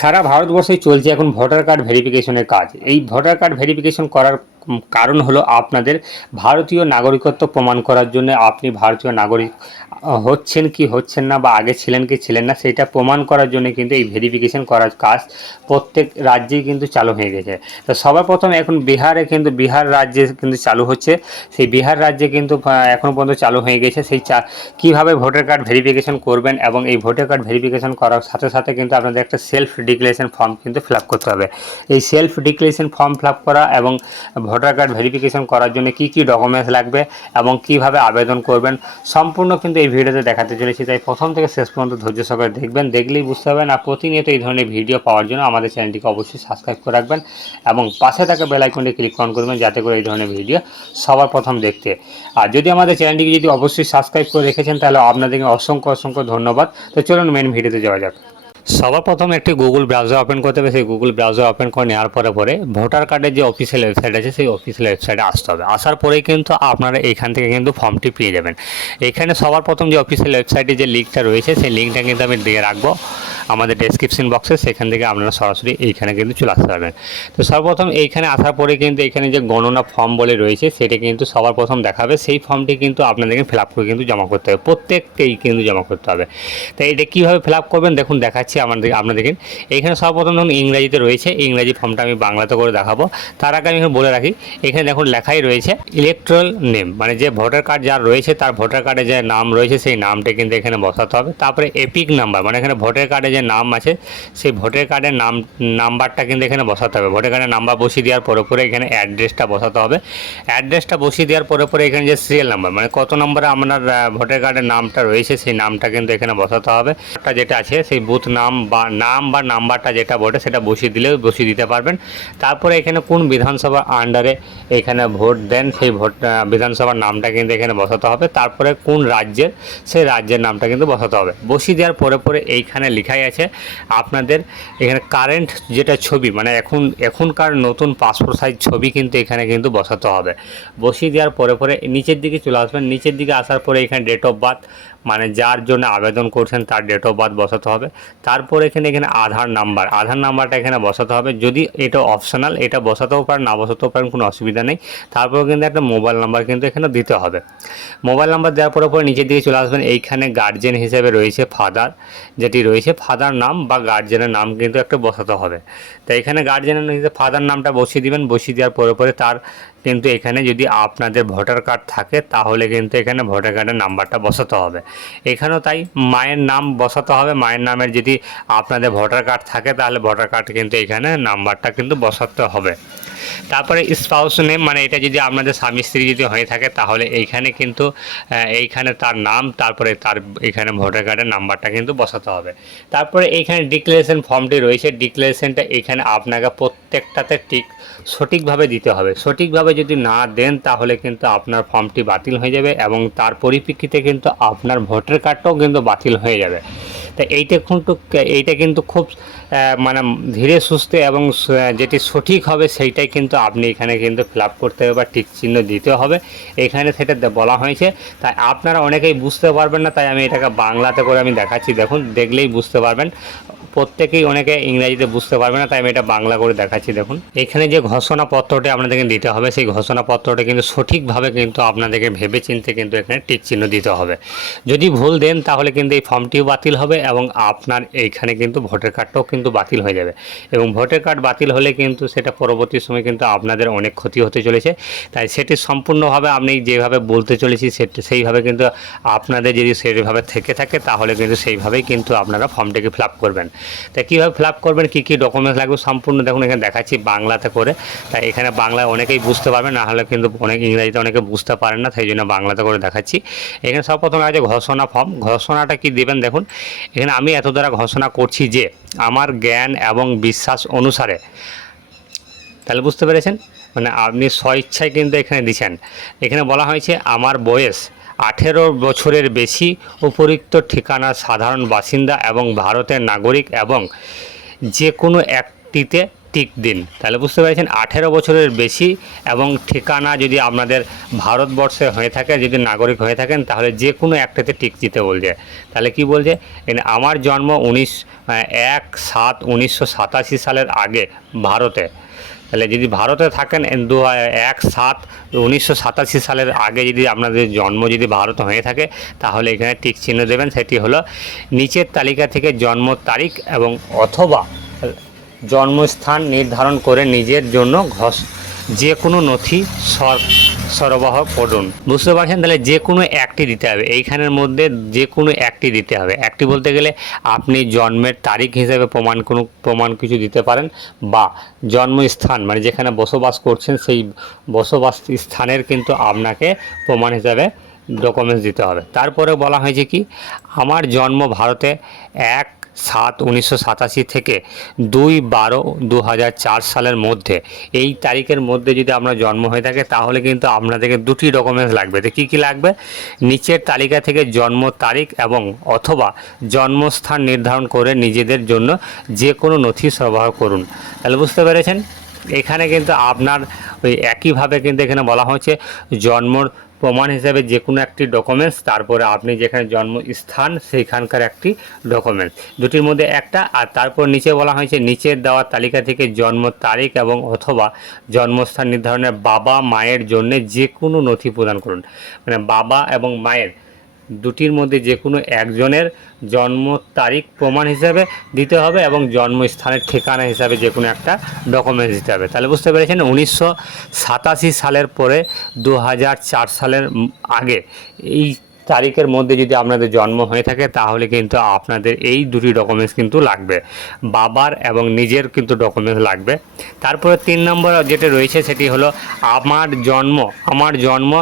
সারা ভারতবর্ষে চলছে এখন ভোটার কার্ড ভেরিফিকেশনের কাজ। এই ভোটার কার্ড ভেরিফিকেশন করার কারণ হলো আপনাদের ভারতীয় নাগরিকত্ব প্রমাণ করার জন্য আপনি ভারতীয় নাগরিক হচ্ছেন কি হচ্ছেন না বা আগে ছিলেন কি ছিলেন না সেটা প্রমাণ করার জন্য কিন্তু এই ভেরিফিকেশন করার কাজ প্রত্যেক রাজ্যেই কিন্তু চালু হয়ে গেছে। তো সবার প্রথম এখন বিহারে কিন্তু বিহার রাজ্যে কিন্তু চালু হচ্ছে। সেই বিহার রাজ্যে কিন্তু আহ, এখনও পর্যন্ত চালু হয়ে গেছে। সেই চা কীভাবে ভোটার কার্ড ভেরিফিকেশন করবেন এবং এই ভোটার কার্ড ভেরিফিকেশন করার সাথে সাথে কিন্তু আপনাদের একটা সেলফ ডিক্লারেশন ফর্ম কিন্তু ফিল করতে হবে। এই সেলফ ডিক্লারেশন ফর্ম ফিল করা এবং ভোটার কার্ড ভেরিফিকেশন করার জন্য কি কি ডকুমেন্টস লাগবে এবং কীভাবে আবেদন করবেন সম্পূর্ণ কিন্তু এই ভিডিওতে দেখাতে চলেছি। তাই প্রথম থেকে শেষ পর্যন্ত ধৈর্য সহকারে দেখবেন, দেখলেই বুঝতে পারবেন আর প্রতিনিয়ত এই ধরনের ভিডিও পাওয়ার জন্য আমাদের চ্যানেলটিকে অবশ্যই সাবস্ক্রাইব করে রাখবেন এবং পাশে থাকা বেল আইকনটি ক্লিক অন করবেন যাতে করে এই ধরনের ভিডিও সবার প্রথম দেখতে। আর যদি আমাদের চ্যানেলটিকে যদি অবশ্যই সাবস্ক্রাইব করে রেখেছেন, তাহলে আপনাদেরকে অসংখ্য অসংখ্য ধন্যবাদ। তো চলুন মেন ভিডিওতে যাওয়া যাক। সবার প্রথম একটি গুগল ব্রাউজার ওপেন করতে হবে। সেই গুগল ব্রাউজার ওপেন করে নেওয়ার পরে পরে ভোটার কার্ডের যে অফিসিয়াল ওয়েবসাইট আছে, সেই অফিসিয়াল ওয়েবসাইটে আসতে হবে। আসার পরেই কিন্তু আপনারা এইখান থেকে কিন্তু ফর্মটি পেয়ে যাবেন। এখানে সবার প্রথম যে অফিসিয়াল ওয়েবসাইটে যে লিঙ্কটা রয়েছে, সেই লিঙ্কটা কিন্তু আমি দিয়ে রাখব। আমাদের ডেসক্রিপশন বক্সে সেখান থেকে আপনারা সরাসরি এইখানে কিন্তু চলে আসতে পারবেন। তো সর্বপ্রথম এইখানে আসার পরে কিন্তু এখানে যে গণনা ফর্ম বলে রয়েছে, সেটা কিন্তু সবার প্রথম দেখাবে। সেই ফর্মটি কিন্তু আপনাদেরকে ফিল আপ করে কিন্তু জমা করতে হবে। প্রত্যেককেই কিন্তু জমা করতে হবে। তো এটা কীভাবে ফিল আপ করবেন? দেখুন, দেখাচ্ছি আমাদের আপনাদেরকে এইখানে সর্বপ্রথম দেখুন ইংরাজিতে রয়েছে, ইংরাজি ফর্মটা আমি বাংলাতে করে দেখাবো। তার আগে আমি এখানে বলে রাখি, এখানে দেখুন লেখাই রয়েছে ইলেকট্রাল নেম মানে যে ভোটার কার্ড যার রয়েছে, তার ভোটার কার্ডে যে নাম রয়েছে, সেই নামটা কিন্তু এখানে বসাতে হবে। তারপরে এপিক নাম্বার মানে এখানে ভোটার কার্ডে যে নাম আছে, সেই ভোটার কার্ডের নাম নাম্বারটা কিন্তু এখানে বসাতে হবে। ভোটার কার্ডের নাম্বার বসিয়ে দেওয়ার পরে পরে এখানে অ্যাড্রেসটা বসাতে হবে। অ্যাড্রেসটা বসিয়ে দেওয়ার পরে পরে এখানে যে সিরিয়াল নাম্বার মানে কত নম্বরে আপনার ভোটার কার্ডের নামটা রয়েছে, সেই নামটা কিন্তু এখানে বসাতে হবে। যেটা আছে, সেই বুথ নাম বা নাম বা নাম্বারটা যেটা বটে সেটা বসিয়ে দিলেও বসিয়ে দিতে পারবেন। তারপরে এখানে কোন বিধানসভা আন্ডারে এখানে ভোট দেন, সেই ভোট বিধানসভার নামটা কিন্তু এখানে বসাতে হবে। তারপরে কোন রাজ্যের, সেই রাজ্যের নামটা কিন্তু বসাতে হবে। বসিয়ে দেওয়ার পরে পরে এইখানে লেখাই আছে আপনাদের এখানে কারেন্ট যেটা ছবি মানে এখন, এখনকার নতুন পাসপোর্ট সাইজ ছবি কিন্তু এখানে কিন্তু বসাতে হবে। বসিয়ে দেওয়ার পরে পরে নিচের দিকে চলে আসবেন। নিচের দিকে আসার পরে এখানে ডেট অফ বার্থ মানে যার জন্য আবেদন করছেন তার ডেট অফ বার্থ বসাতে হবে। তারপর এখানে এখানে আধার নাম্বার আধার নাম্বারটা এখানে বসাতে হবে। যদি এটা অপশনাল এটা বসাতেও পারেন, না বসাতেও পারেন, কোনো অসুবিধা নেই। তারপর কিন্তু একটা মোবাইল নাম্বার কিন্তু এখানে দিতে হবে। মোবাইল নাম্বার দেওয়ার পরে পরে নিচের দিকে চলে আসবেন। এইখানে গার্জেন হিসেবে রয়েছে ফাদার যেটি রয়েছে ফাদার নাম বা গার্জেনের নাম কিন্তু একটা বসাতে হবে। তো এখানে গার্জেনের ফাদার নামটা বসিয়ে দিবেন। বসিয়ে দেওয়ার পরে পরে তার কিন্তু এখানে যদি আপনাদের ভোটার কার্ড থাকে, তাহলে কিন্তু এখানে ভোটার কার্ডের নাম্বারটা বসাতে হবে। এখানেও তাই, মায়ের নাম বসাতে হবে। মায়ের নামের যদি আপনাদের ভোটার কার্ড থাকে, তাহলে ভোটার কার্ড কিন্তু এখানে নাম্বারটা কিন্তু বসাতে হবে। তারপরে স্পাউস নেম মানে এটা যদি আপনাদের স্বামী স্ত্রী যদি হয়ে থাকে, তাহলে এইখানে কিন্তু এইখানে তার নাম, তারপরে তার এখানে ভোটার কার্ডের নাম্বারটা কিন্তু বসাতে হবে। তারপরে এইখানে ডিক্লারেশন ফর্মটি রয়েছে। ডিক্লারেশনটা এখানে আপনাকে প্রত্যেকটাতে ঠিক সঠিকভাবে দিতে হবে। সঠিকভাবে যদি না দেন, তাহলে কিন্তু আপনার ফর্মটি বাতিল হয়ে যাবে এবং তার পরিপ্রেক্ষিতে কিন্তু আপনার ভোটার কার্ডটাও কিন্তু বাতিল হয়ে যাবে। তা এইটা কিন্তু এইটা কিন্তু খুব মানে ধীরে সুস্থে এবং যেটি সঠিক হবে সেইটাই কিন্তু আপনি এখানে কিন্তু ফিল করতে হবে বা টিক চিহ্ন দিতে হবে। এখানে সেটা বলা হয়েছে। তাই আপনারা অনেকেই বুঝতে পারবেন না, তাই আমি এটাকে বাংলাতে করে আমি দেখাচ্ছি। দেখুন, দেখলেই বুঝতে পারবেন। প্রত্যেকেই অনেকে ইংরাজিতে বুঝতে পারবে না, তাই আমি এটা বাংলা করে দেখাচ্ছি, দেখুন। এখানে যে ঘোষণাপত্রটি আপনাদেরকে দিতে হবে, সেই ঘোষণাপত্রটা কিন্তু সঠিকভাবে কিন্তু আপনাদেরকে ভেবে চিনতে কিন্তু এখানে টিক চিহ্ন দিতে হবে। যদি ভুল দেন, তাহলে কিন্তু এই ফর্মটিও বাতিল হবে এবং আপনার এইখানে কিন্তু ভোটার কার্ডটাও কিন্তু বাতিল হয়ে যাবে। এবং ভোটার কার্ড বাতিল হলে কিন্তু সেটা পরবর্তী সময় কিন্তু আপনাদের অনেক ক্ষতি হতে চলেছে। তাই সেটি সম্পূর্ণভাবে আপনি যেভাবে বলতে চলেছি, সেটি সেইভাবে কিন্তু আপনাদের যদি সেইভাবে থেকে থাকে, তাহলে কিন্তু সেইভাবেই কিন্তু আপনারা ফর্মটিকে ফিল করবেন। তা কীভাবে ফিল আপ করবেন, কী কী ডকুমেন্টস লাগবে সম্পূর্ণ দেখুন, এখানে দেখাচ্ছি বাংলাতে করে। তাই এখানে বাংলায় অনেকেই বুঝতে পারবেন, না হলে কিন্তু অনেক ইংরাজিতে অনেকে বুঝতে পারেন না সেই জন্য বাংলাতে করে দেখাচ্ছি। এখানে সর্বপ্রথম আছে ঘোষণা ফর্ম ঘোষণাটা কি দেবেন দেখুন, এখানে আমি এত দ্বারা ঘোষণা করছি যে, আমার জ্ঞান এবং বিশ্বাস অনুসারে। তাহলে বুঝতে পেরেছেন? মানে আপনি স্বইচ্ছায় কিন্তু এখানে দিচ্ছেন। এখানে বলা হয়েছে, আমার বয়স আঠেরো বছরের বেশি উপরিক্ত ঠিকানা সাধারণ বাসিন্দা এবং ভারতের নাগরিক এবং যে কোনো একটিতে টিক দিন। তাহলে বুঝতে পেরেছেন, আঠেরো বছরের বেশি এবং ঠিকানা যদি আপনাদের ভারতবর্ষে হয়ে থাকে, যদি নাগরিক হয়ে থাকেন, তাহলে যে কোনো একটাতে টিক দিতে বলছে। তাহলে কি বলছে? আমার জন্ম উনিশ এক সাত উনিশশো সাতাশি সালের আগে ভারতে। তাহলে যদি ভারতে থাকেন দু এক সাত, উনিশশো সাতাশি সালের আগে যদি আপনাদের জন্ম যদি ভারত হয়ে থাকে, তাহলে এখানে টিক চিহ্ন দেবেন। সেটি হলো নিচের তালিকা থেকে জন্ম তারিখ এবং অথবা জন্মস্থান নির্ধারণ করে নিজের জন্য ঘস যে কোনো নথি সর, সরবরাহ করুন। বুঝতে পারছেন? তাহলে যে কোনো একটি দিতে হবে। এইখানের মধ্যে যে কোনো একটি দিতে হবে। একটি বলতে গেলে আপনি জন্মের তারিখ হিসেবে প্রমাণ কোনো, প্রমাণ কিছু দিতে পারেন বা জন্মস্থান মানে যেখানে বসবাস করছেন সেই বসবাস স্থানের কিন্তু আপনাকে প্রমাণ হিসাবে ডকুমেন্টস দিতে হবে। তারপরে বলা হয়েছে কি, আমার জন্ম ভারতে এক সাত, উনিশশো সাতাশি থেকে দুই বারো দু সালের মধ্যে। এই তারিখের মধ্যে যদি আপনার জন্ম হয়ে থাকে, তাহলে কিন্তু আপনাদেরকে দুটি ডকুমেন্টস লাগবে। তো কী কী লাগবে? নিচের তালিকা থেকে জন্ম তারিখ এবং অথবা জন্মস্থান নির্ধারণ করে নিজেদের জন্য যে কোনো নথি সরবরাহ করুন। তাহলে বুঝতে পেরেছেন? এখানে কিন্তু আপনার ওই একইভাবে কিন্তু এখানে বলা হয়েছে, জন্মর প্রমাণ হিসেবে যে কোনো একটি ডকুমেন্টস তারপরে আপনি যেখানে জন্মস্থান, সেইখানকার একটি ডকুমেন্টস দুটির মধ্যে একটা, আর তারপর নিচে বলা হয়েছে, নিচের দেওয়া তালিকা থেকে জন্ম তারিখ এবং অথবা জন্মস্থান নির্ধারণের বাবা মায়ের জন্য যে কোনো নথি প্রদান করুন। মানে বাবা এবং মায়ের দুটির মধ্যে যে কোনো একজনের জন্ম তারিখ প্রমাণ হিসাবে দিতে হবে এবং জন্মস্থানের ঠিকানা হিসাবে যে কোনো একটা ডকুমেন্টস দিতে হবে। তাহলে বুঝতে পেরেছেন, উনিশশো সাতাশি সালের পরে দু হাজার চার সালের আগে এই তারিখের মধ্যে যদি আপনাদের জন্ম হয়ে থাকে, তাহলে কিন্তু আপনাদের এই দুটি ডকুমেন্টস কিন্তু লাগবে। বাবার এবং নিজের কিন্তু ডকুমেন্টস লাগবে। তারপরে তিন নম্বর যেটা রয়েছে, সেটি হলো আমার জন্ম আমার জন্ম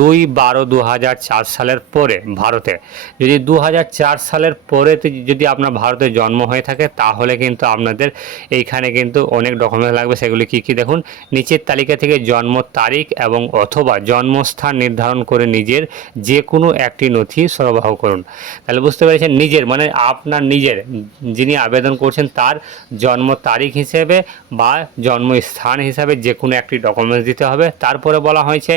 দুই বারো দু সালের পরে ভারতে। যদি দু হাজার চার সালের পরে যদি আপনার ভারতে জন্ম হয়ে থাকে, তাহলে কিন্তু আপনাদের এইখানে কিন্তু অনেক ডকুমেন্টস লাগবে। সেগুলি কী কী দেখুন? নিচের তালিকা থেকে জন্ম তারিখ এবং অথবা জন্মস্থান নির্ধারণ করে নিজের যে কোনো একটি নথি সরবরাহ করুন। তাহলে বুঝতে পেরেছেন, নিজের মানে আপনার নিজের, যিনি আবেদন করছেন তার জন্ম তারিখ হিসেবে বা জন্মস্থান হিসাবে যে কোনো একটি ডকুমেন্টস দিতে হবে। তারপরে বলা হয়েছে,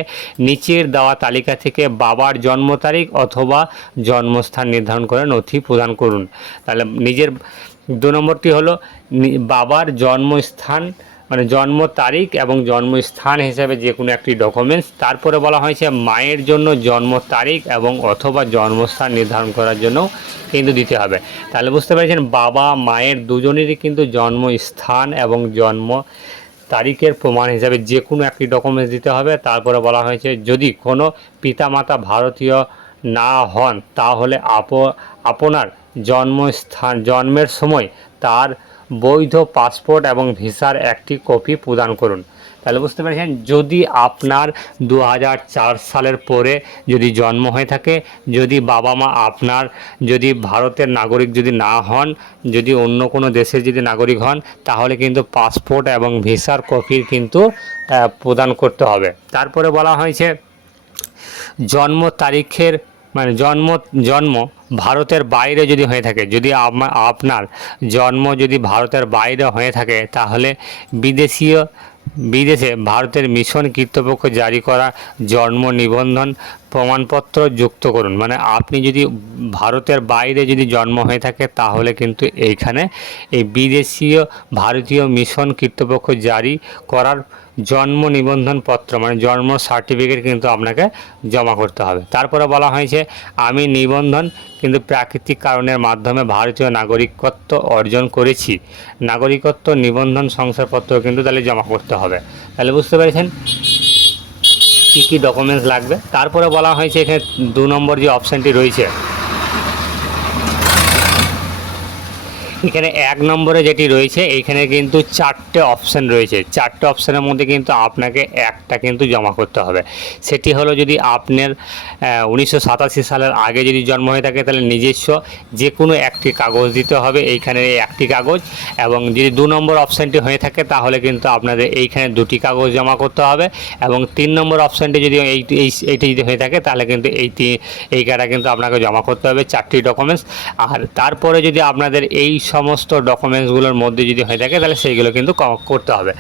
নিচের দেওয়া তালিকা থেকে বাবার জন্ম তারিখ অথবা জন্মস্থান নির্ধারণ করে নথি প্রদান করুন। তাহলে নিজের দু নম্বরটি হলো বাবার জন্মস্থান মানে জন্ম তারিখ এবং জন্মস্থান হিসেবে যে কোনো একটি ডকুমেন্টস তারপরে বলা হয়েছে মায়ের জন্য জন্ম তারিখ এবং অথবা জন্মস্থান নির্ধারণ করার জন্য কিন্তু দিতে হবে। তাহলে বুঝতে পেরেছেন বাবা মায়ের দুজনেরই কিন্তু জন্মস্থান এবং জন্ম তারিখের প্রমাণ হিসাবে যে কোনো একটি ডকুমেন্টস দিতে হবে। তারপরে বলা হয়েছে যদি কোনো পিতামাতা ভারতীয় না হন তাহলে আপ আপনার জন্মস্থান জন্মের সময় তার বৈধ পাসপোর্ট এবং ভিসার একটি কপি প্রদান করুন। তাহলে বুঝতে পেরেছেন? যদি আপনার দু হাজার চার সালের পরে যদি জন্ম হয়ে থাকে, যদি বাবা মা আপনার, যদি ভারতের নাগরিক যদি না হন, যদি অন্য কোনো দেশের যদি নাগরিক হন, তাহলে কিন্তু পাসপোর্ট এবং ভিসার কপির কিন্তু প্রদান করতে হবে। তারপরে বলা হয়েছে, জন্ম তারিখের মানে জন্ম জন্ম ভারতের বাইরে যদি হয়ে থাকে, যদি আপনার জন্ম যদি ভারতের বাইরে হয়ে থাকে, তাহলে বিদেশীয়, বিদেশে ভারতের মিশন কর্তৃপক্ষ জারি করা জন্ম নিবন্ধন প্রমাণপত্র যুক্ত করুন। মানে আপনি যদি ভারতের বাইরে যদি জন্ম হয়ে থাকে, তাহলে কিন্তু এইখানে এই বিদেশীয়, ভারতীয় মিশন কর্তৃপক্ষ জারি করার জন্ম নিবন্ধন পত্র মানে জন্ম সার্টিফিকেট কিন্তু আপনাকে জমা করতে হবে। তারপরে বলা হয়েছে, আমি নিবন্ধন কিন্তু প্রাকৃতিক কারণের মাধ্যমে ভারতীয় নাগরিকত্ব অর্জন করেছি। নাগরিকত্ব নিবন্ধন শংসাপত্র কিন্তু তাহলে জমা করতে হবে। তাহলে বুঝতে পেরেছেন কী কী ডকুমেন্টস লাগবে? তারপরে বলা হয়েছে এখানে দু নম্বর যে অপশানটি রয়েছে এখানে এক নম্বরে যেটি রয়েছে এইখানে কিন্তু চারটে অপশান রয়েছে। চারটে অপশানের মধ্যে কিন্তু আপনাকে একটা কিন্তু জমা করতে হবে। সেটি হলো যদি আপনার উনিশশো সাতাশি সালের আগে যদি জন্ম হয়ে থাকে, তাহলে নিজস্ব যে কোনো একটি কাগজ দিতে হবে এইখানে এই একটি কাগজ। এবং যদি দু নম্বর অপশানটি হয়ে থাকে, তাহলে কিন্তু আপনাদের এইখানে দুটি কাগজ জমা করতে হবে। এবং তিন নম্বর অপশানটি যদি এই, এই- এইটি যদি হয়ে থাকে, তাহলে কিন্তু এই এই কাটা কিন্তু আপনাকে জমা করতে হবে, চারটি ডকুমেন্টস আর তারপরে যদি আপনাদের এই সমস্ত ডকুমেন্টসগুলোর মধ্যে যদি হয়ে থাকে, তাহলে সেইগুলো কিন্তু করতে হবে।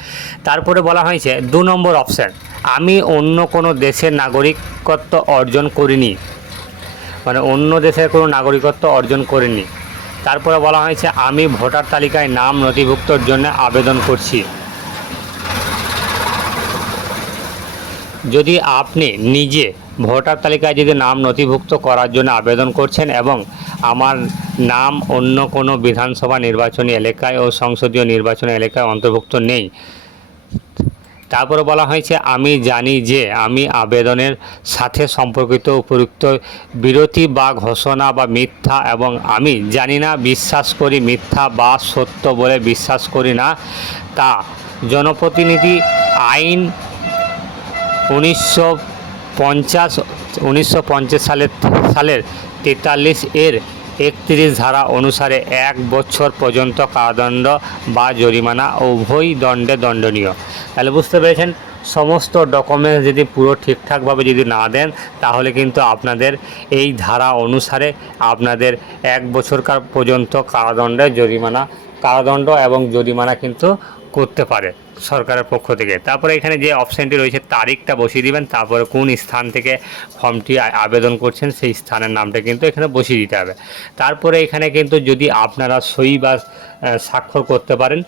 তারপরে বলা হয়েছে, দু নম্বর অপশান আমি অন্য কোনো দেশের নাগরিকত্ব অর্জন করিনি। মানে অন্য দেশের কোনো নাগরিকত্ব অর্জন করিনি। তারপরে বলা হয়েছে, আমি ভোটার তালিকায় নাম নথিভুক্তর জন্য আবেদন করছি। যদি আপনি নিজে ভোটার তালিকায় যদি নাম নথিভুক্ত করার জন্য আবেদন করছেন এবং আমার নাম অন্য কোনো বিধানসভা নির্বাচনী এলাকায় ও সংসদীয় নির্বাচনী এলাকায় অন্তর্ভুক্ত নেই। তারপরে বলা হয়েছে, আমি জানি যে আমি আবেদনের সাথে সম্পর্কিত উপযুক্ত বিরতি বা ঘোষণা বা মিথ্যা এবং আমি জানি না, বিশ্বাস করি মিথ্যা বা সত্য বলে বিশ্বাস করি না। তা জনপ্রতিনিধি আইন উনিশশো পঞ্চাশ, উনিশশো সালের সালের তেতাল্লিশ এর একত্রিশ ধারা অনুসারে এক বছর পর্যন্ত কারাদণ্ড বা জরিমানা উভয় দণ্ডে দণ্ডনীয়। তাহলে বুঝতে পেরেছেন? সমস্ত ডকুমেন্টস যদি পুরো ঠিকঠাকভাবে যদি না দেন, তাহলে কিন্তু আপনাদের এই ধারা অনুসারে আপনাদের এক বছরকার পর্যন্ত কারাদণ্ডে জরিমানা, কারাদণ্ড এবং জরিমানা কিন্তু করতে পারে। সরকারের পক্ষ থেকে। তারপরে এখানে যে অপশানটি রয়েছে, তারিখটা বসিয়ে দিবেন, তারপরে কোন স্থান থেকে ফর্মটি আবেদন করছেন, সেই স্থানের নামটা কিন্তু এখানে বসিয়ে দিতে হবে। তারপরে এখানে কিন্তু যদি আপনারা সই বা স্বাক্ষর করতে পারেন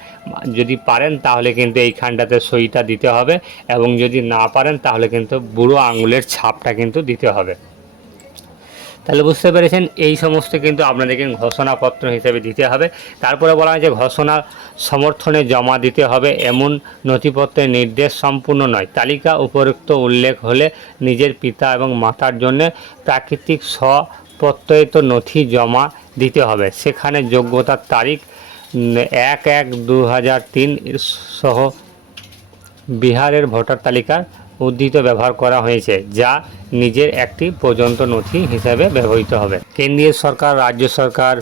যদি পারেন তাহলে কিন্তু এইখানটাতে সইটা দিতে হবে এবং যদি না পারেন তাহলে কিন্তু বুড়ো আঙুলের ছাপটা কিন্তু দিতে হবে। তাহলে বুঝতে পেরেছেন, এই সমস্ত কিন্তু আপনাদেরকে ঘোষণাপত্র হিসেবে দিতে হবে। তারপরে বলা হয় যে ঘোষণা সমর্থনে জমা দিতে হবে এমন নথিপত্রের নির্দেশ সম্পূর্ণ নয়। তালিকা উপরোক্ত উল্লেখ হলে নিজের পিতা এবং মাতার জন্য প্রাকৃতিক স্বপ্রত্যয়িত নথি জমা দিতে হবে। সেখানে যোগ্যতার তারিখ এক এক দু সহ বিহারের ভোটার তালিকার উদ্ধৃত ব্যবহার করা হয়েছে, যা নিজের একটি পর্যন্ত নথি হিসাবে ব্যবহৃত হবে। কেন্দ্রীয় সরকার, রাজ্য সরকার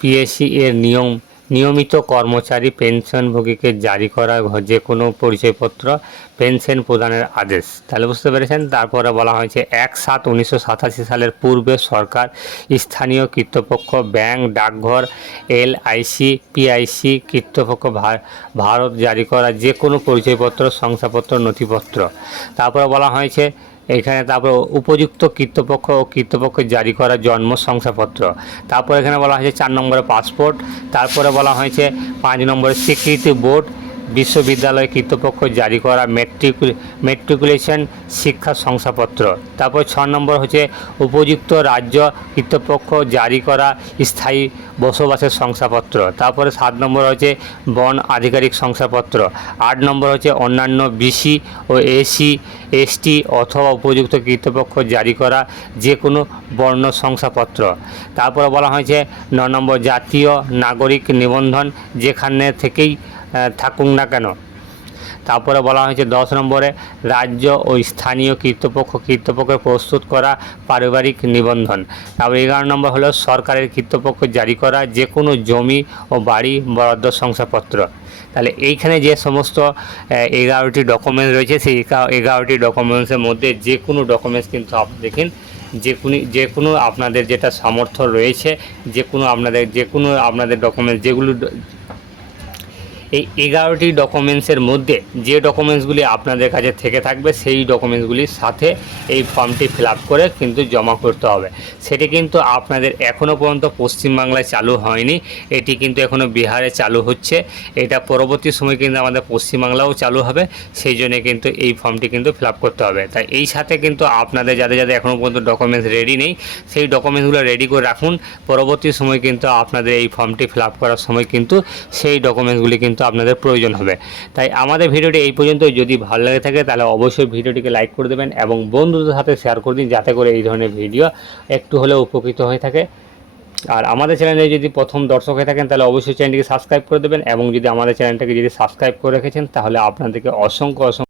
পিএসসি এর নিয়ম নিয়মিত কর্মচারী পেনশনভোগীকে জারি করা যে কোনো পরিচয়পত্র পেনশন প্রদানের আদেশ। তাহলে বুঝতে পেরেছেন? তারপরে বলা হয়েছে, এক সাত উনিশশো সাতাশি সালের পূর্বে সরকার, স্থানীয় কর্তৃপক্ষ, ব্যাংক, ডাকঘর, এলআইসি, পিআইসি, কর্তৃপক্ষ, ভা- ভারত জারি করা যে কোনো পরিচয়পত্র, শংসাপত্র, নথিপত্র। তারপরে বলা হয়েছে এখানে তারপর উপযুক্ত কর্তৃপক্ষ ও কর্তৃপক্ষ জারি করা জন্ম শংসাপত্র। তারপর এখানে বলা হয়েছে চার নম্বরে পাসপোর্ট, তারপরে বলা হয়েছে পাঁচ নম্বরে স্বীকৃতি বোর্ড বিশ্ববিদ্যালয় কর্তৃপক্ষ জারি করা মেট্রিক মেট্রিকুলেশন শিক্ষা শংসাপত্র। তারপর ছ নম্বর হচ্ছে উপযুক্ত রাজ্য কর্তৃপক্ষ জারি করা স্থায়ী বসবাসের শংসাপত্র। তারপরে সাত নম্বর হচ্ছে বন আধিকারিক শংসাপত্র। আট নম্বর হচ্ছে অন্যান্য বিসি ও এসি, এসটি অথবা উপযুক্ত কর্তৃপক্ষ জারি করা যে কোনো বর্ণ শংসাপত্র। তারপরে বলা হয়েছে ন নম্বর জাতীয় নাগরিক নিবন্ধন যেখানে থেকেই থাকুক না কেন? তারপরে বলা হয়েছে দশ নম্বরে রাজ্য ও স্থানীয় কর্তৃপক্ষ, কর্তৃপক্ষের প্রস্তুত করা পারিবারিক নিবন্ধন। তারপর এগারো নম্বর হলো সরকারের কর্তৃপক্ষ জারি করা যে কোনো জমি ও বাড়ি বরাদ্দ শংসাপত্র। তাহলে এইখানে যে সমস্ত এগারোটি ডকুমেন্টস রয়েছে, সেই এগারোটি ডকুমেন্টসের মধ্যে যে কোনো ডকুমেন্টস কিন্তু আপনি দেখেন যে কোনো যে কোনো আপনাদের যেটা সামর্থ্য রয়েছে যে কোনো আপনাদের যে কোনো আপনাদের ডকুমেন্টস যেগুলো এই এগারোটি ডকুমেন্টসের মধ্যে যে ডকুমেন্টসগুলি আপনাদের কাছে থেকে থাকবে, সেই ডকুমেন্টসগুলির সাথে এই ফর্মটি ফিল করে কিন্তু জমা করতে হবে। সেটি কিন্তু আপনাদের এখনও পর্যন্ত পশ্চিমবাংলায় চালু হয়নি। এটি কিন্তু এখনও বিহারে চালু হচ্ছে। এটা পরবর্তী সময় কিন্তু আমাদের পশ্চিমবাংলাও চালু হবে। সেই জন্য কিন্তু এই ফর্মটি কিন্তু ফিল করতে হবে। তাই এই সাথে কিন্তু আপনাদের যাদের যাদের এখনও পর্যন্ত ডকুমেন্টস রেডি নেই, সেই ডকুমেন্টসগুলো রেডি করে রাখুন। পরবর্তী সময় কিন্তু আপনাদের এই ফর্মটি ফিল করার সময় কিন্তু সেই ডকুমেন্টসগুলি কিন্তু আপনাদের প্রয়োজন হবে। তাই আমাদের ভিডিওটি এই পর্যন্ত। যদি ভালো লাগে থাকে, তাহলে অবশ্যই ভিডিওটিকে লাইক করে দেবেন এবং বন্ধুদের সাথে শেয়ার করে দিন, যাতে করে এই ধরনের ভিডিও একটু হলেও উপকৃত হয়ে থাকে। আর আমাদের চ্যানেলে যদি প্রথম দর্শক হয়ে থাকেন, তাহলে অবশ্যই চ্যানেলটিকে সাবস্ক্রাইব করে দেবেন এবং যদি আমাদের চ্যানেলটাকে যদি সাবস্ক্রাইব করে রেখেছেন, তাহলে আপনাদেরকে অসংখ্য অসংখ্য